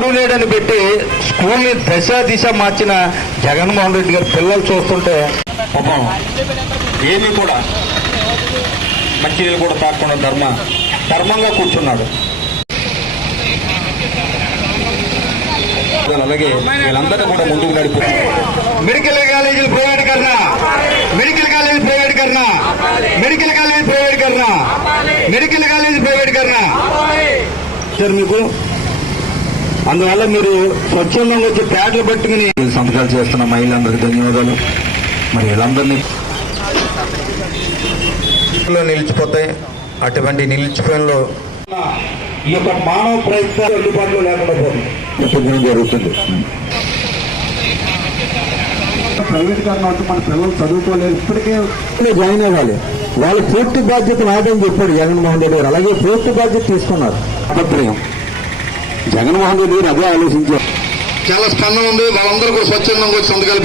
నాడు లేడని పెట్టి స్కూల్ని దశ దిశ మార్చిన జగన్మోహన్ రెడ్డి గారు పిల్లలు చూస్తుంటే పాపం ఏమీ కూడా మంచినీళ్ళు కూడా తాకుండా ధర్మ ధర్మంగా కూర్చున్నాడు. అలాగే వీళ్ళందరూ కూడా ముందుకు నడిపి మెడికల్ కాలేజీలు ప్రైవేటీకరణ మెడికల్ కాలేజీ ప్రైవేటీకరణ మెడికల్ కాలేజీ ప్రైవేటీకరణ మెడికల్ కాలేజీ ప్రైవేటీకరణ సార్ మీకు అందువల్ల మీరు స్వచ్ఛందంగా వచ్చి ప్యాడ్లు పట్టుకుని సంతకాలు చేస్తున్న మహిళలందరికీ ధన్యవాదాలు. మరి వీళ్ళందరినీ నిలిచిపోతాయి అటువంటి నిలిచిపోయినలో ఈ యొక్క మానవ ప్రయత్నాలు అందుబాటులో లేకుండా పోతుంది. జరుగుతుంది? ప్రైవేట్ కారణం అంటూ మన పిల్లలు చదువుకోలేదు ఇప్పటికే జాయిన్ అవ్వాలి. వాళ్ళు పూర్తి బాధ్యత నాదని చెప్పాడు జగన్మోహన్ రెడ్డి గారు. అలాగే పూర్తి బాధ్యత తీసుకున్నారు. అభద్రయం. జగన్మోహన్ రెడ్డి గారు అదే ఆలోచించారు. చాలా స్పందన ఉంది. వాళ్ళందరూ కూడా స్వచ్ఛందంగా వచ్చి సంతకాలు.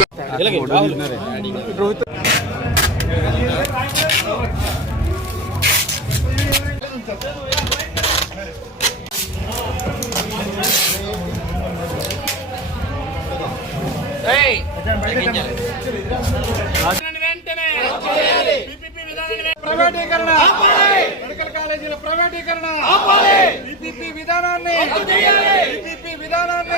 వెంటనే ప్రైవేటీకరణ ప్రైవేటీకరణ. విధానాన్ని. విధానాన్ని.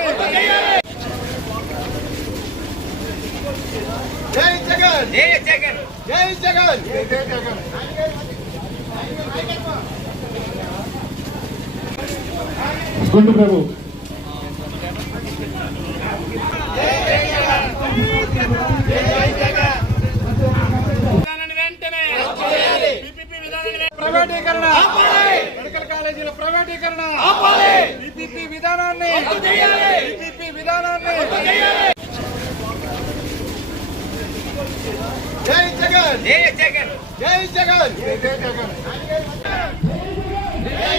జై జగన్. జై జగన్. జై జగన్. జై గుండు ప్రభు. ప్రైవేటీకరణ ప్రైవేటీకరణ పిపిపి విధానాన్ని పిపిపి విధానాన్ని జై జగన్. జై జగన్. జై జగన్. జై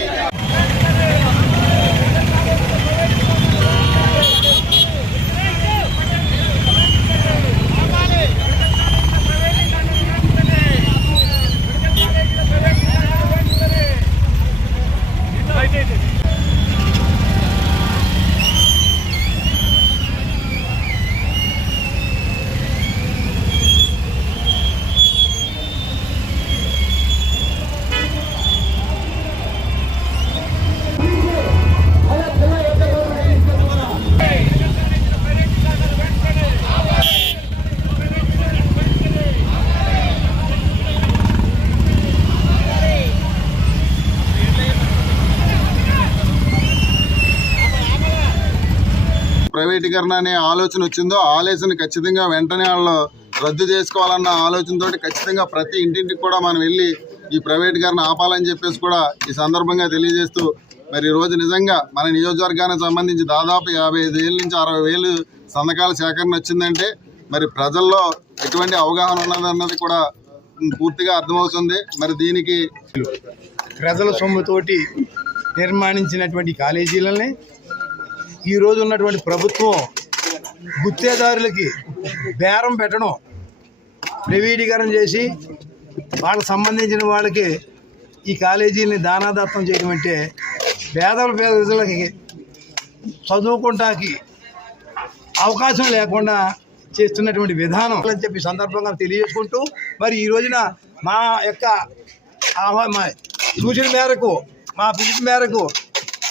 జగన్. ప్రైవేటీకరణ అనే ఆలోచన వచ్చిందో ఆలోచన ఖచ్చితంగా వెంటనే వాళ్ళు రద్దు చేసుకోవాలన్న ఆలోచనతో ఖచ్చితంగా ప్రతి ఇంటింటికి కూడా మనం వెళ్ళి ఈ ప్రైవేటీకరణ ఆపాలని చెప్పేసి కూడా ఈ సందర్భంగా తెలియజేస్తూ మరి ఈ రోజు నిజంగా మన నియోజకవర్గానికి సంబంధించి దాదాపు యాభై ఐదు వేల నుంచి అరవై వేలు సంతకాల సేకరణ వచ్చిందంటే మరి ప్రజల్లో ఎటువంటి అవగాహన ఉన్నదన్నది కూడా పూర్తిగా అర్థమవుతుంది. మరి దీనికి ప్రజల సొమ్ముతోటి నిర్మాణించినటువంటి కాలేజీలని ఈరోజు ఉన్నటువంటి ప్రభుత్వం గుత్తేదారులకి బేరం పెట్టడం ప్రైవేటీకరణ చేసి వాళ్ళకి సంబంధించిన వాళ్ళకి ఈ కాలేజీని దానాదత్తం చేయడం అంటే పేదల పేదలకి చదువుకుంటాకి అవకాశం లేకుండా చేస్తున్నటువంటి విధానం అని చెప్పి సందర్భంగా తెలియజేసుకుంటూ మరి ఈ రోజున మా యొక్క ఆహ్వా- మా సూచన మేరకు మా పిలుపు మేరకు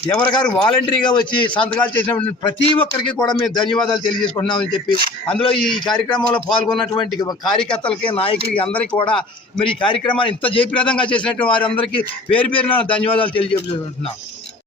ఎవరికారు వాలంటరీగా వచ్చి సంతకాలు చేసినటువంటి ప్రతి ఒక్కరికి కూడా మేము ధన్యవాదాలు తెలియజేసుకుంటున్నామని చెప్పి అందులో ఈ కార్యక్రమంలో పాల్గొన్నటువంటి కార్యకర్తలకి నాయకులకి అందరికీ కూడా మరి ఈ కార్యక్రమాన్ని ఇంత జయప్రదంగా చేసినటువంటి వారందరికీ పేరు పేరున ధన్యవాదాలు తెలియజేసుకుంటున్నాం.